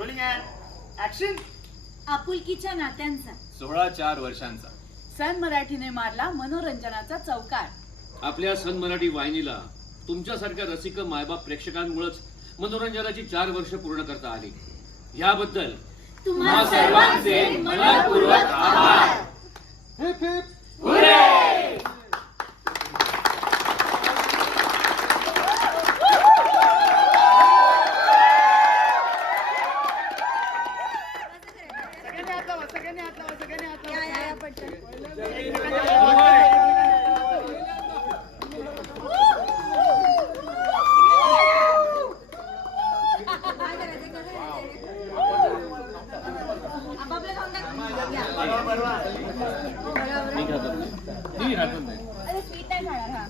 Rolling and action. आपुलकीच्या नात्यांचा 16-4 वर्षांचा सन मराठीने मारला मनोरंजनाचा चौकार. आपल्या सन मराठी वाहिनीला तुमच्यासारख्या रसिक मायबाप प्रेक्षकांमुळेच मनोरंजनाची 4 वर्ष पूर्ण करता आली. याबद्दल तुम्हा सर्वांचे मनपूर्वक आभार. हिप हिप अरे स्वीट नाही खाणार हा.